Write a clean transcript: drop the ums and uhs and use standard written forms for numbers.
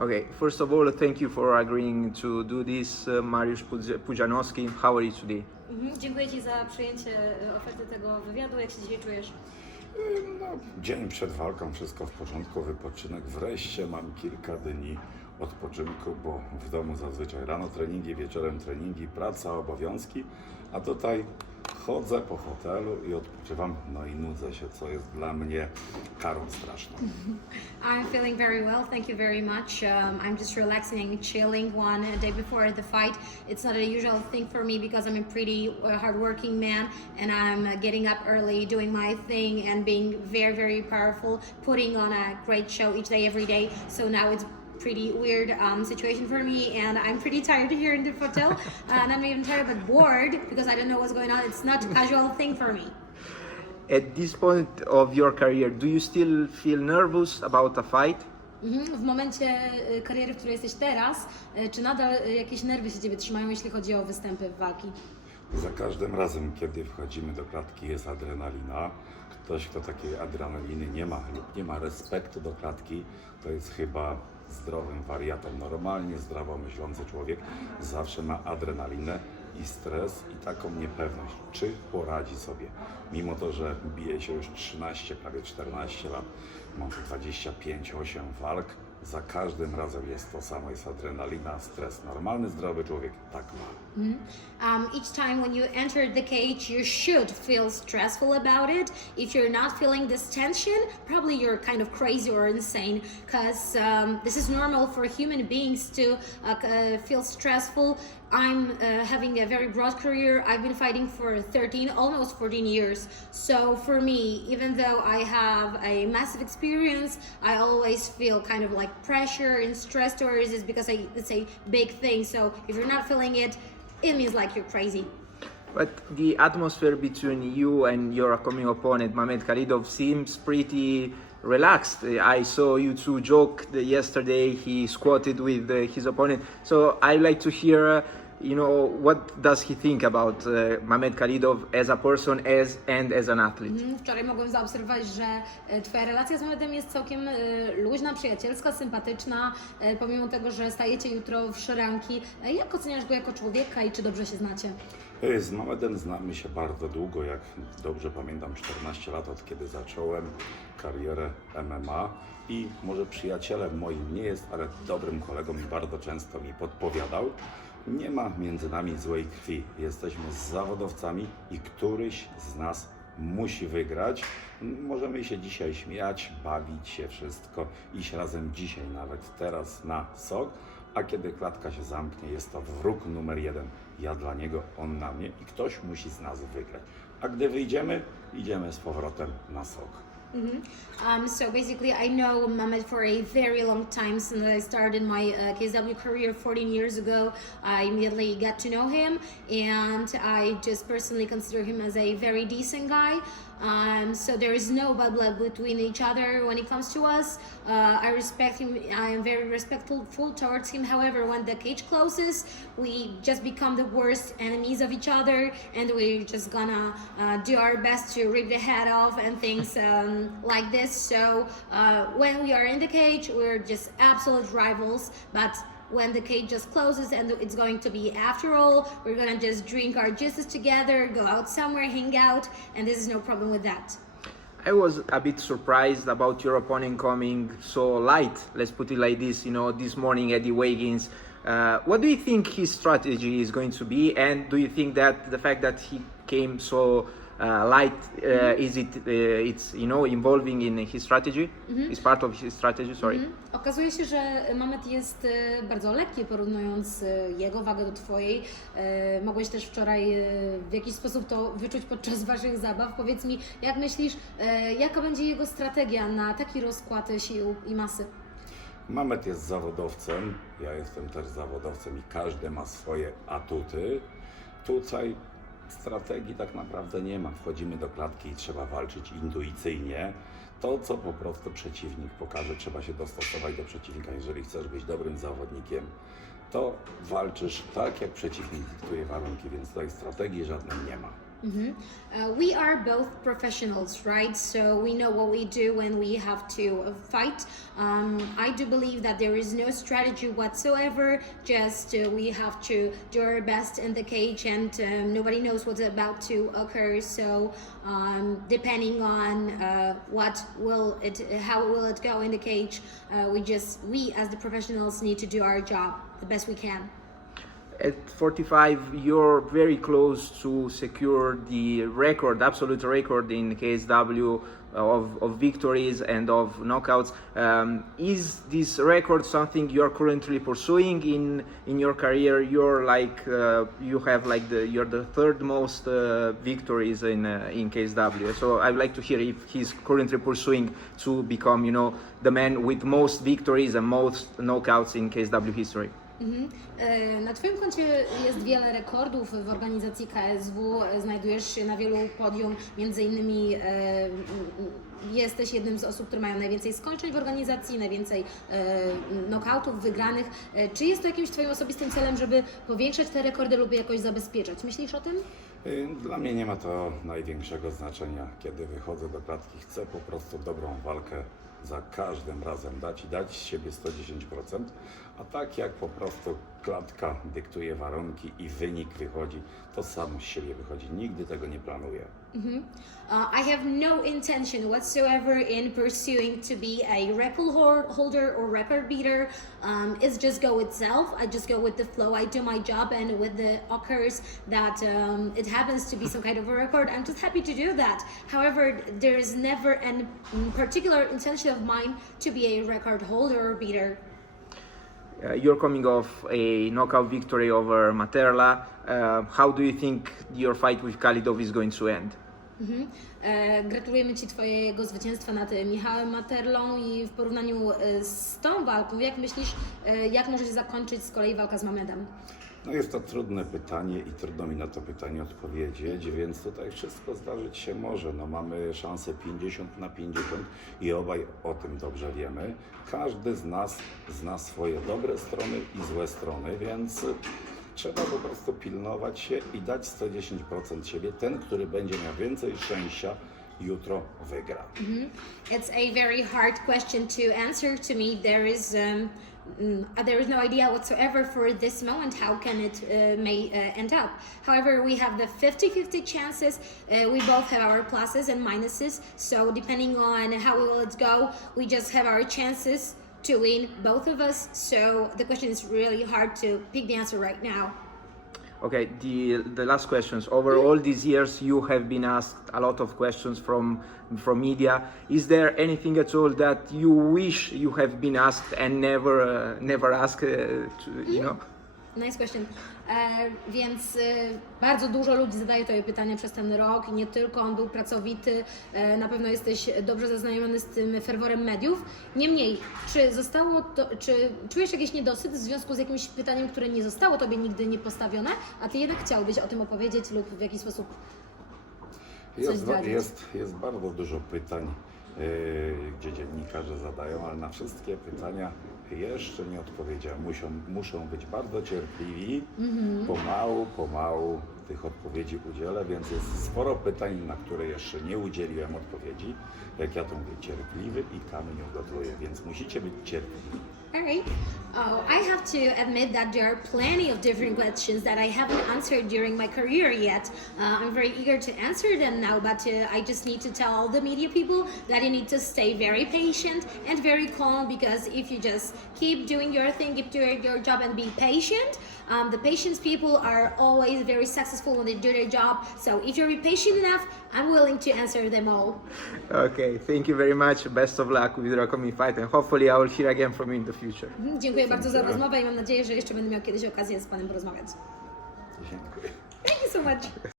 Okay, first of all, thank you for agreeing to do this, Mariusz Pudzianowski. How are you today? Dziękuję Ci za przyjęcie oferty tego wywiadu. Jak się dzisiaj czujesz? No, dzień przed walką, wszystko w porządku, wypoczynek. Wreszcie mam kilka dni odpoczynku, bo w domu zazwyczaj rano treningi, wieczorem treningi, praca, obowiązki, a tutaj chodzę po hotelu i odpoczywam, no i nudzę się, co jest dla mnie karą straszną. I'm feeling very well, thank you very much. I'm just relaxing and chilling one day before the fight. It's not a usual thing for me because I'm a pretty hardworking man and I'm getting up early, doing my thing and being very, very powerful, putting on a great show each day, every day. So now it's pretty weird situation for me and I'm pretty tired here in the hotel. Not even tired but bored because I don't know what's going on. It's not a casual thing for me. At this point of your career, do you still feel nervous about a fight? W momencie kariery, w której jesteś teraz, czy nadal jakieś nerwy się Ciebie trzymają, jeśli chodzi o występy w walki? Za każdym razem, kiedy wchodzimy do klatki, jest adrenalina. Ktoś, kto takiej adrenaliny nie ma lub nie ma respektu do klatki, to jest chyba zdrowym wariatem. Normalnie zdrowo myślący człowiek zawsze ma adrenalinę i stres i taką niepewność, czy poradzi sobie. Mimo to, że bije się już 13, prawie 14 lat, mam 25-8 walk, za każdym razem jest to samo, jest adrenalina, stres. Normalny, zdrowy człowiek tak ma. Each time when you enter the cage, you should feel stressful about it. If you're not feeling this tension, probably you're kind of crazy or insane, because this is normal for human beings to feel stressful. I'm having a very broad career. I've been fighting for 13, almost 14 years. So for me, even though I have a massive experience, I always feel kind of like pressure and stress towards this because it's a big thing. So if you're not feeling it, it means like you're crazy. But the atmosphere between you and your upcoming opponent, Mamed Khalidov, seems pretty relaxed. I saw you two joke yesterday. He squatted with his opponent. So I'd like to hear, what does he think about Mamed Khalidov as a person and as an athlete? Wczoraj mogłem zaobserwować, że Twoja relacja z Mamedem jest całkiem luźna, przyjacielska, sympatyczna, pomimo tego, że stajecie jutro w szranki. Jak oceniasz go jako człowieka i czy dobrze się znacie? Z Mamedem znamy się bardzo długo, jak dobrze pamiętam, 14 lat od kiedy zacząłem karierę MMA i może przyjacielem moim nie jest, ale dobrym kolegą i bardzo często mi podpowiadał. Nie ma między nami złej krwi, jesteśmy zawodowcami i któryś z nas musi wygrać. Możemy się dzisiaj śmiać, bawić się wszystko, iść razem dzisiaj, nawet teraz na sok, a kiedy klatka się zamknie, jest to wróg numer 1. Ja dla niego, on na mnie i ktoś musi z nas wygrać. A gdy wyjdziemy, idziemy z powrotem na sok. So basically, I know Mamed for a very long time since I started my KSW career 14 years ago. I immediately got to know him, and I just personally consider him as a very decent guy. So there is no bad blood between each other when it comes to us. I respect him. I am very respectful towards him. However, when the cage closes, we just become the worst enemies of each other, and we're just gonna do our best to rip the head off and things like this. So when we are in the cage, we're just absolute rivals. But when the cage just closes and it's going to be after all, we're gonna just drink our juices together, go out somewhere, hang out, and this is no problem with that. I was a bit surprised about your opponent coming so light, let's put it like this, this morning at the weigh-ins. What do you think his strategy is going to be, and do you think that the fact that he came so light, it's involving in his strategy? It's part of his strategy, sorry. Okazuje się, że Mamed jest bardzo lekki, porównując jego wagę do Twojej. Mogłeś też wczoraj w jakiś sposób to wyczuć podczas Waszych zabaw. Powiedz mi, jak myślisz, jaka będzie jego strategia na taki rozkład sił i masy? Mamed jest zawodowcem, ja jestem też zawodowcem i każdy ma swoje atuty. Tutaj strategii tak naprawdę nie ma. Wchodzimy do klatki i trzeba walczyć intuicyjnie. To, co po prostu przeciwnik pokaże, trzeba się dostosować do przeciwnika. Jeżeli chcesz być dobrym zawodnikiem, to walczysz tak, jak przeciwnik dyktuje warunki, więc tutaj strategii żadnej nie ma. We are both professionals, right? So we know what we do when we have to fight. I do believe that there is no strategy whatsoever. Just we have to do our best in the cage, and nobody knows what's about to occur. So depending on how will it go in the cage, we as the professionals need to do our job the best we can. At 45, you're very close to secure the record, absolute record in KSW of victories and of knockouts. Is this record something you're currently pursuing in your career? You're you're the third most victories in KSW. So I'd like to hear if he's currently pursuing to become, the man with most victories and most knockouts in KSW history. Na Twoim koncie jest wiele rekordów w organizacji KSW, znajdujesz się na wielu podium, między innymi jesteś jednym z osób, które mają najwięcej skończeń w organizacji, najwięcej knockoutów wygranych. Czy jest to jakimś Twoim osobistym celem, żeby powiększać te rekordy lub je jakoś zabezpieczać? Myślisz o tym? Dla mnie nie ma to największego znaczenia, kiedy wychodzę do klatki. Chcę po prostu dobrą walkę za każdym razem dać z siebie 110%, a tak jak po prostu klatka dyktuje warunki i wynik wychodzi, to sam z siebie wychodzi. Nigdy tego nie planuję. I have no intention whatsoever in pursuing to be a record holder or record beater. It's just go itself. I just go with the flow. I do my job, and with the occurs that it happens to be some kind of a record, I'm just happy to do that. However, there is never a particular intention of mine to be a record holder or beater. You're coming off a knockout victory over Materla. How do you think your fight with Khalidov is going to end? Gratulujemy Ci Twojego zwycięstwa nad Michałem Materlą i w porównaniu z tą walką, jak myślisz, jak może się zakończyć z kolei walka z Mamedem? No jest to trudne pytanie i trudno mi na to pytanie odpowiedzieć, więc tutaj wszystko zdarzyć się może. No mamy szansę 50/50 i obaj o tym dobrze wiemy. Każdy z nas zna swoje dobre strony i złe strony, więc trzeba po prostu pilnować się i dać 110% siebie. Ten, który będzie miał więcej szczęścia, jutro wygra. It's a very hard question to answer to me. There is no idea whatsoever for this moment how can it may end up. However, we have the 50-50 chances. We both have our pluses and minuses. So depending on how will it go, we just have our chances to win, both of us. So the question is really hard to pick the answer right now. Okay, the last questions. Over all these years, you have been asked a lot of questions from media. Is there anything at all that you wish you have been asked and never asked? Nice question. Więc bardzo dużo ludzi zadaje Tobie pytania przez ten rok i nie tylko, on był pracowity, na pewno jesteś dobrze zaznajomiony z tym ferworem mediów. Niemniej, czy czujesz jakiś niedosyt w związku z jakimś pytaniem, które nie zostało Tobie nigdy nie postawione, a Ty jednak chciałbyś o tym opowiedzieć lub w jakiś sposób coś zdradzić? Jest bardzo dużo pytań, gdzie dziennikarze zadają, ale na wszystkie pytania jeszcze nie odpowiedziałem. Muszą być bardzo cierpliwi. Pomału tych odpowiedzi udzielę, więc jest sporo pytań, na które jeszcze nie udzieliłem odpowiedzi. Jak ja to mówię, cierpliwy i kamień ugotuje, więc musicie być cierpliwi. Alright. I have to admit that there are plenty of different questions that I haven't answered during my career yet. I'm very eager to answer them now, but I just need to tell all the media people that you need to stay very patient and very calm, because if you just keep doing your thing, keep doing your job and be patient, the patience people are always very successful when they do their job. So if you're patient enough, I'm willing to answer them all. Okay, thank you very much. Best of luck with your upcoming fight, and hopefully I will hear again from you in the future. Dziękuję bardzo za rozmowę i mam nadzieję, że jeszcze będę miał kiedyś okazję z Panem porozmawiać. Dziękuję. Thank you so much.